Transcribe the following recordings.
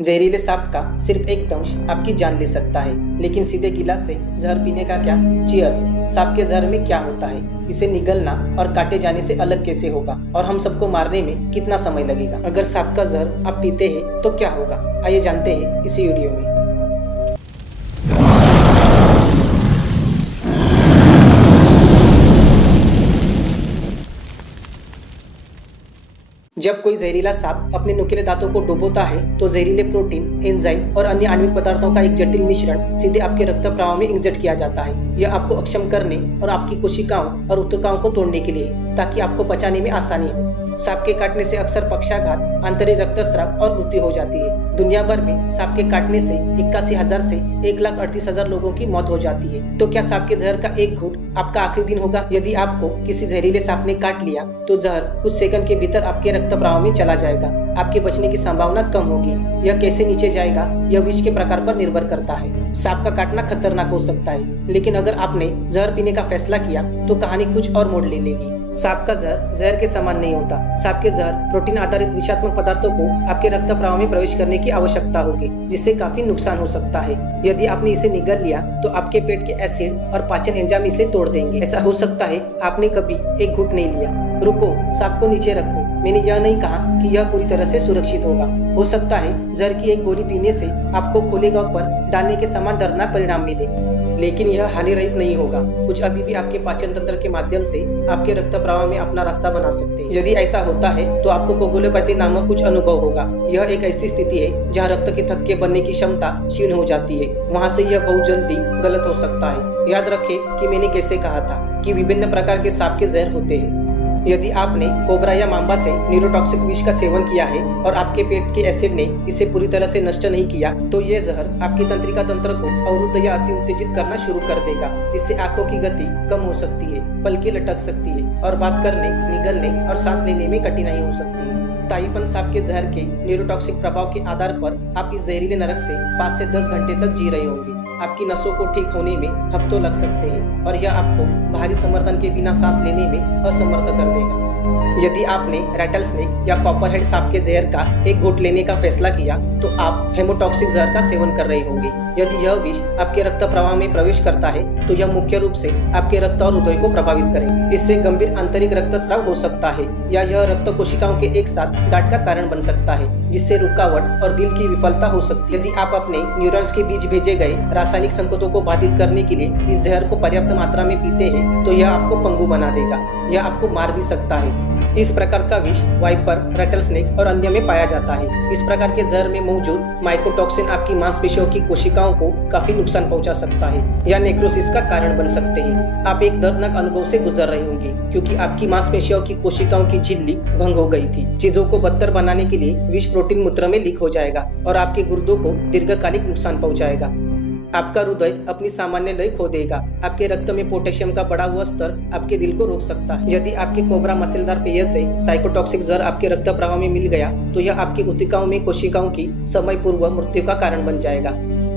जहरीले सांप का सिर्फ एक दंश आपकी जान ले सकता है, लेकिन सीधे गिलास से जहर पीने का क्या? चीयर्स। सांप के जहर में क्या होता है, इसे निगलना और काटे जाने से अलग कैसे होगा, और हम सबको मारने में कितना समय लगेगा? अगर सांप का जहर आप पीते हैं तो क्या होगा, आइए जानते हैं इसी वीडियो में। जब कोई जहरीला सांप अपने नुकीले दांतों को डुबोता है तो जहरीले प्रोटीन, एंजाइम और अन्य आणविक पदार्थों का एक जटिल मिश्रण सीधे आपके रक्त प्रवाह में इंजेक्ट किया जाता है। यह आपको अक्षम करने और आपकी कोशिकाओं और ऊतकों को तोड़ने के लिए, ताकि आपको पचाने में आसानी हो। सांप के काटने से अक्सर पक्षाघात, आंतरिक रक्तस्राव और मृत्यु हो जाती है। दुनिया भर में सांप के काटने से 81,000 से 1,38,000 लोगों की मौत हो जाती है। तो क्या सांप के जहर का एक घूंट आपका आखिरी दिन होगा? यदि आपको किसी जहरीले सांप ने काट लिया तो जहर कुछ सेकंड के भीतर आपके रक्त प्रवाह में चला जाएगा। आपके बचने की संभावना कम होगी। यह कैसे नीचे जाएगा, यह विष के प्रकार पर निर्भर करता है। सांप का काटना खतरनाक हो सकता है, लेकिन अगर आपने जहर पीने का फैसला किया तो कहानी कुछ और मोड़ ले लेगी। सांप का जहर जहर के समान नहीं होता। सांप के जहर प्रोटीन आधारित विषात्मक पदार्थों को आपके रक्त प्रवाह में प्रवेश करने की आवश्यकता होगी, जिससे काफी नुकसान हो सकता है। यदि आपने इसे निगल लिया तो आपके पेट के एसिड और पाचन एंजाइम इसे तोड़ देंगे। ऐसा हो सकता है आपने कभी एक घूंट नहीं लिया। रुको, सांप को नीचे रखो। मैंने यह नहीं कहा कि यह पूरी तरह से सुरक्षित होगा। हो सकता है जहर की एक गोली पीने से आपको खुले गांव पर डालने के समान दर्दनाक परिणाम मिले, लेकिन यह हानि रहित नहीं होगा। कुछ अभी भी आपके पाचन तंत्र के माध्यम से आपके रक्त प्रवाह में अपना रास्ता बना सकते हैं। यदि ऐसा होता है तो आपको कोगुलोपैथी नामक कुछ अनुभव होगा। यह एक ऐसी स्थिति है जहाँ रक्त के थक्के बनने की क्षमता क्षीण हो जाती है। वहाँ से यह बहुत जल्दी गलत हो सकता है। याद रखें कि मैंने कैसे कहा था कि विभिन्न प्रकार के सांप के जहर होते हैं। यदि आपने कोबरा या मांबा से न्यूरोटॉक्सिक विष का सेवन किया है और आपके पेट के एसिड ने इसे पूरी तरह से नष्ट नहीं किया, तो ये जहर आपकी तंत्रिका तंत्र को अवरुद्ध या अति उत्तेजित करना शुरू कर देगा। इससे आंखों की गति कम हो सकती है, पलकें लटक सकती है और बात करने, निगलने और सांस लेने में कठिनाई हो सकती है। ताइपन सांप के जहर के न्यूरोटॉक्सिक प्रभाव के आधार पर आप इस जहरीले नरक से 5 से 10 घंटे तक जी रहे होंगे। आपकी नसों को ठीक होने में हफ्तों लग सकते हैं और यह आपको बाहरी समर्थन के बिना सांस लेने में असमर्थ कर देगा। यदि आपने रैटलस्नेक या कॉपरहेड सांप के जहर का एक घूंट लेने का फैसला किया तो आप हेमोटॉक्सिक जहर का सेवन कर रहे होंगे। यदि यह विष आपके रक्त प्रवाह में प्रवेश करता है तो यह मुख्य रूप से आपके रक्त और हृदय को प्रभावित करेगा। इससे गंभीर आंतरिक रक्तस्राव हो सकता है या यह रक्त कोशिकाओं के एक साथ गांठ का कारण बन सकता है, जिससे रुकावट और दिल की विफलता हो सकती है। यदि आप अपने न्यूरॉन्स के बीच भेजे गए रासायनिक संकेतों को बाधित करने के लिए इस जहर को पर्याप्त मात्रा में पीते हैं तो यह आपको पंगु बना देगा। यह आपको मार भी सकता है। इस प्रकार का विष वाइपर, रैटलस्नेक और अन्य में पाया जाता है। इस प्रकार के जहर में मौजूद माइकोटॉक्सिन आपकी मांसपेशियों की कोशिकाओं को काफी नुकसान पहुंचा सकता है या नेक्रोसिस का कारण बन सकते हैं। आप एक दर्दनाक अनुभव से गुजर रहे होंगे क्योंकि आपकी मांसपेशियों की कोशिकाओं की झिल्ली भंग हो गई थी। चीजों को बदतर बनाने के लिए विष प्रोटीन मूत्र में लीक हो जाएगा और आपके गुर्दों को दीर्घकालिक नुकसान पहुंचाएगा। आपका हृदय अपनी सामान्य लय खो देगा। आपके रक्त में पोटेशियम का बढ़ा हुआ स्तर आपके दिल को रोक सकता है। यदि आपके कोबरा मसालेदार पेय से साइकोटॉक्सिक जहर आपके रक्त प्रवाह में मिल गया तो यह आपके ऊतकों में कोशिकाओं की समय पूर्व मृत्यु का कारण बन जाएगा।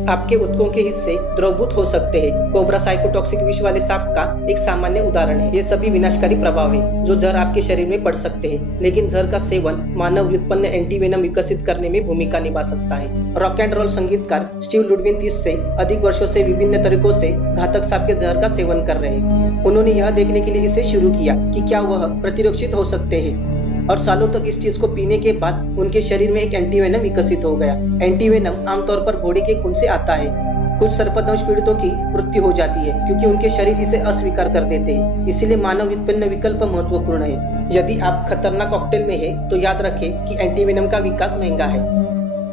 आपके ऊतकों के हिस्से द्रवभूत हो सकते हैं। कोबरा साइकोटॉक्सिक विष वाले सांप का एक सामान्य उदाहरण है। ये सभी विनाशकारी प्रभाव है जो जहर आपके शरीर में पड़ सकते हैं, लेकिन जहर का सेवन मानव व्युत्पन्न एंटीवेनम विकसित करने में भूमिका निभा सकता है। रॉक एंड रोल संगीतकार स्टीव लुडविन 30 से अधिक वर्षों से विभिन्न तरीकों से घातक सांप के जहर का सेवन कर रहे हैं। उन्होंने यह देखने के लिए इसे शुरू किया कि क्या वह प्रतिरक्षित हो सकते हैं, और सालों तक इस चीज को पीने के बाद उनके शरीर में एक एंटीवेनम विकसित हो गया। एंटीवेनम आमतौर पर घोड़े के खून से आता है। कुछ सर्पदंश पीड़ितों की मृत्यु हो जाती है क्योंकि उनके शरीर इसे अस्वीकार कर देते हैं। इसीलिए मानव व्युत्पन्न विकल्प महत्वपूर्ण है। यदि आप खतरनाक कॉकटेल में है तो याद रखें कि एंटीवेनम का विकास महंगा है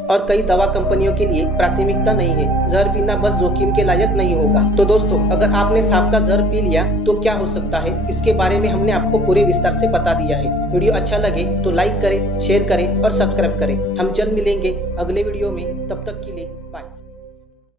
और कई दवा कंपनियों के लिए प्राथमिकता नहीं है। जहर पीना बस जोखिम के लायक नहीं होगा। तो दोस्तों, अगर आपने सांप का जहर पी लिया तो क्या हो सकता है, इसके बारे में हमने आपको पूरे विस्तार से बता दिया है। वीडियो अच्छा लगे तो लाइक करें, शेयर करें और सब्सक्राइब करें। हम जल्द मिलेंगे अगले वीडियो में। तब तक के लिए